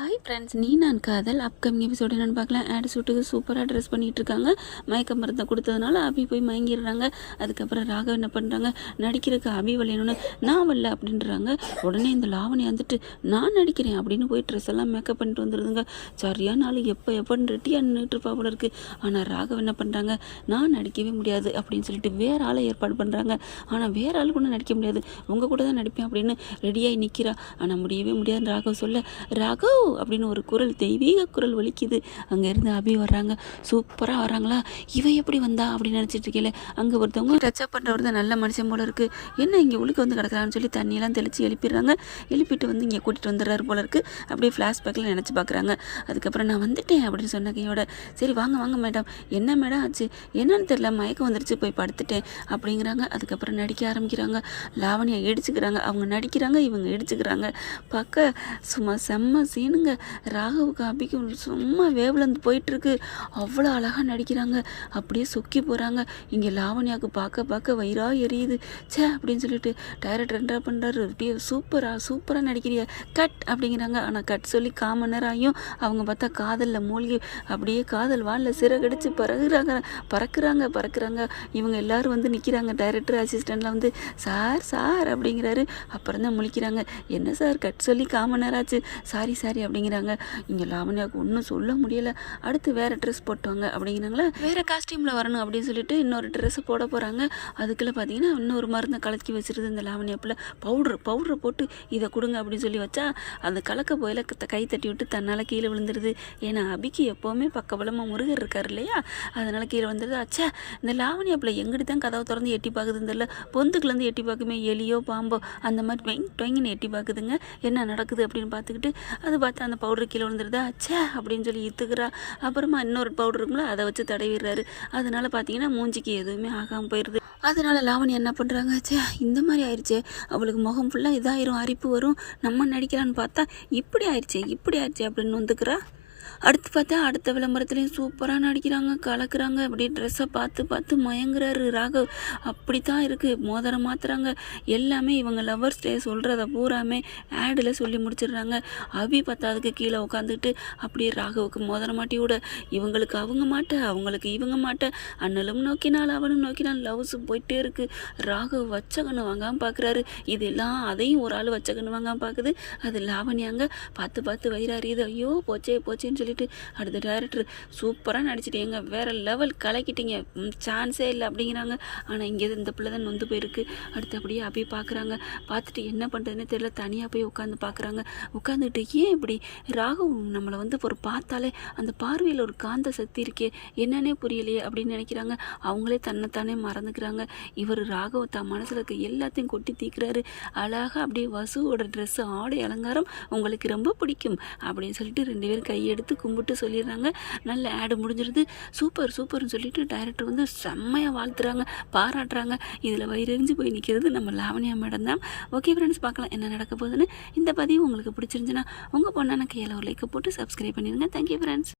Hi friends, நீ நான் காதல் அப்கமிங் எபிசோடு என்னென்னு பார்க்கலாம். ஆட் ஷூட்டுக்கு சூப்பராக ட்ரெஸ் பண்ணிகிட்டு இருக்காங்க. மயக்க மருந்தை கொடுத்ததுனால அபி போய் மயங்கிடுறாங்க. அதுக்கப்புறம் ராகவ் என்ன பண்ணுறாங்க, நடிக்கிறதுக்கு அபி வரலைன்னு நான் வரல அப்படின்றாங்க. உடனே இந்த லாவணி வந்துட்டு நான் நடிக்கிறேன் அப்படின்னு போய் ட்ரெஸ் எல்லாம் மேக்கப் பண்ணிட்டு வந்துடுதுங்க. சரியான நாள் எப்போன்னு ரெட்டியாக நின்றுட்டுருப்பா போல இருக்குது. ஆனால் ராகவ் என்ன பண்ணுறாங்க, நான் நடிக்கவே முடியாது அப்படின்னு சொல்லிட்டு வேறு ஆளை ஏற்பாடு பண்ணுறாங்க. ஆனால் வேறு ஆள் கூட நடிக்க முடியாது, உங்கள் கூட தான் நடிப்பேன் அப்படின்னு ரெடியாகி நிற்கிறா. ஆனால் முடியவே முடியாதுன்னு ராகவ் சொல்ல, ராகவ் அப்படின்னு ஒரு குரல், தெய்வீக குரல் ஒலிக்குது. அங்கேருந்து அபி வர்றாங்க. சூப்பராக வராங்களா, இவ எப்படி வந்தா அப்படின்னு நினச்சிட்டு இருக்கல. அங்கே ஒருத்தவங்க டச்சப் பண்ணுறவர் தான் நல்ல மனுஷன் போல இருக்குது. என்ன இங்கே உழுக்க வந்து கிடக்குறான்னு சொல்லி தண்ணியெல்லாம் தெளித்து எழுப்பிடுறாங்க. எழுப்பிட்டு வந்து இங்கே கூட்டிகிட்டு வந்துடுறாரு போல இருக்குது. அப்படியே ஃப்ளாஷ்பேக்கில் நினச்சி பார்க்குறாங்க. அதுக்கப்புறம் நான் வந்துட்டேன் அப்படின்னு சொன்ன கையோட, சரி வாங்க வாங்க மேடம், என்ன மேடம் ஆச்சு, என்னன்னு தெரியல, மயக்கம் வந்துருச்சு, போய் படுத்துட்டேன் அப்படிங்கிறாங்க. அதுக்கப்புறம் நடிக்க ஆரம்பிக்கிறாங்க. லாவணியை இடிச்சுக்கிறாங்க. அவங்க நடிக்கிறாங்க, இவங்க இடிச்சுக்கிறாங்க. பார்க்க சும்மா செம்ம சீனுங்க. ராகவுக்கு அபிக்கும் சும்மா வேவ்லேருந்து போயிட்டுருக்கு. அவ்வளோ அழகாக நடிக்கிறாங்க. அப்படியே சொக்கி போகிறாங்க. இங்கே லாவணியாவுக்கு பார்க்க பார்க்க வயிறாக எரியுது. சே அப்படின்னு சொல்லிட்டு டைரக்டர் என்ன பண்ணுறாரு, அப்படியே சூப்பராக நடிக்கிறிய, கட் அப்படிங்கிறாங்க. ஆனால் கட் சொல்லி காமன் நேரம் ஆகியும் அவங்க பார்த்தா காதலில் மூழ்கி அப்படியே காதல் வானில் சிறகடிச்சு பறக்குறாங்க. இவங்க எல்லாரும் வந்து நிற்கிறாங்க. டைரக்டர் அசிஸ்டண்ட்லாம் வந்து சார் அப்படிங்கிறாரு. அப்புறம் தான் முழிக்கிறாங்க. என்ன சார் கட் சொல்லி காமன் நேரம் ஆச்சு, சாரி அப்படிங்கிறாங்க. இங்கே லாவண்யாவுக்கு ஒன்றும் சொல்ல முடியலை. அடுத்து வேறு ட்ரெஸ் போட்டுவாங்க அப்படிங்கிறாங்களா, வேறு காஸ்டியூமில் வரணும் அப்படின்னு சொல்லிட்டு இன்னொரு ட்ரெஸ்ஸை போட போகிறாங்க. அதுக்குள்ளே பார்த்தீங்கன்னா இன்னொரு மருந்தை கலக்கி வச்சுருது இந்த லாவண்யாப்பில். பவுட்ரு போட்டு இதை கொடுங்க அப்படின்னு சொல்லி வச்சா அந்த கலக்க போயில கை தட்டி விட்டு தன்னால் கீழே விழுந்துருது. ஏன்னா அபிக்கு எப்போவுமே பக்கபலமாக முருகர் இருக்கார் இல்லையா, அதனால் கீழே வந்துடுது. அச்சா, இந்த லாவண்யாப்பில் எங்கிட்ட தான் கதவை திறந்து எட்டி பார்க்குதுன்னு தெரியல. பொந்துக்குலேருந்து எட்டி பார்க்குமே எலியோ பாம்போ அந்த மாதிரி டொயின்னு எட்டி பார்க்குதுங்க. என்ன நடக்குது அப்படின்னு பார்த்துக்கிட்டு அது பார்த்தா அந்த பவுடர் கீழே விழுந்துருதா, அச்சா அப்படின்னு சொல்லி இத்துக்கிறா. அப்புறமா இன்னொரு பவுடர் இருக்கும்ல, அதை வச்சு தடவிடுறாரு. அதனால பார்த்தீங்கன்னா மூஞ்சிக்கு எதுவுமே ஆகாமல் போயிடுது. அதனால லாவணி என்ன பண்ணுறாங்க, சே இந்த மாதிரி ஆயிடுச்சு, அவளுக்கு முகம் ஃபுல்லாக இதாயிரும், அரிப்பு வரும், நம்ம நடிக்கிறான்னு பார்த்தா இப்படி ஆயிடுச்சு அப்படின்னு வந்துக்கிறா. அடுத்து பார்த்தா அடுத்த விளம்பரத்துலேயும் சூப்பராக நடிக்கிறாங்க, கலக்குறாங்க. அப்படியே ட்ரெஸ்ஸை பார்த்து மயங்குறாரு ராகவ். அப்படி தான் இருக்குது. மோதிரம் மாற்றுறாங்க. எல்லாமே இவங்க லவ்வர்ஸ் டே சொல்கிறத பூராமே ஆடில் சொல்லி முடிச்சிடுறாங்க. அபி பத்தாவதுக்கு கீழே உட்காந்துக்கிட்டு அப்படியே ராகவுக்கு மோதிரம் மாட்டி விட, இவங்களுக்கு அவங்க மாட்ட, அவங்களுக்கு இவங்க மாட்ட, அண்ணலும் நோக்கினால் அவனும் நோக்கினால் லவ்ஸும் போயிட்டே இருக்குது. ராகவ் வச்சகன்னு வாங்காமல் பார்க்குறாரு. இதெல்லாம் அதையும் ஒரு ஆள் வச்சகன்னு வாங்காமல் பார்க்குது. அது லாவணியாங்க பார்த்து வயிறாரியுது. ஐயோ போச்சேன்னு சொல்லிட்டு அடுத்த டைரக்டர் சூப்பராக நடிச்சிட்டீங்க, வேறு லெவல் கலக்கிட்டீங்க, சான்ஸே இல்லை அப்படிங்கிறாங்க. ஆனால் இங்கே இந்த பிள்ளை தான் நொந்து போயிருக்கு. அடுத்து அப்படியே அப்படியே பார்க்குறாங்க. பார்த்துட்டு என்ன பண்ணுறதுன்னே தெரியல. தனியாக போய் உட்காந்து பார்க்குறாங்க. உட்காந்துக்கிட்டு ஏன் இப்படி ராகவ் நம்மளை வந்து ஒரு பார்த்தாலே அந்த பார்வையில் ஒரு காந்த சக்தி இருக்கே, என்னன்னே புரியலையே அப்படின்னு நினைக்கிறாங்க. அவங்களே தன்னைத்தானே மறந்துக்கிறாங்க. இவர் ராகவ் தான் மனசில் இருக்க எல்லாத்தையும் கொட்டி தீக்கிறாரு. அழகாக அப்படியே வசுவோட ட்ரெஸ்ஸு, ஆடை அலங்காரம் உங்களுக்கு ரொம்ப பிடிக்கும் அப்படின்னு சொல்லிட்டு 2 பேரும் கையெடுத்து கும்பிட்டு சொல்லிடுறாங்க. நல்ல ஆடு முடிஞ்சிருது. சூப்பர்னு சொல்லிட்டு டைரக்டர் வந்து செம்மையாக வாழ்த்துறாங்க, பாராட்டுறாங்க. இதில் வயிறெறிஞ்சு போய் நிற்கிறது நம்ம லாவண்யா மேடம் தான். ஓகே ஃப்ரெண்ட்ஸ், பார்க்கலாம் என்ன நடக்க போகுதுன்னு. இந்த பதிவு உங்களுக்கு பிடிச்சிருந்துச்சுன்னா உங்கள் பொண்ணான கையில் ஒரு லைக்கை போட்டு சப்ஸ்கிரைப் பண்ணிடுங்க. Thank you friends.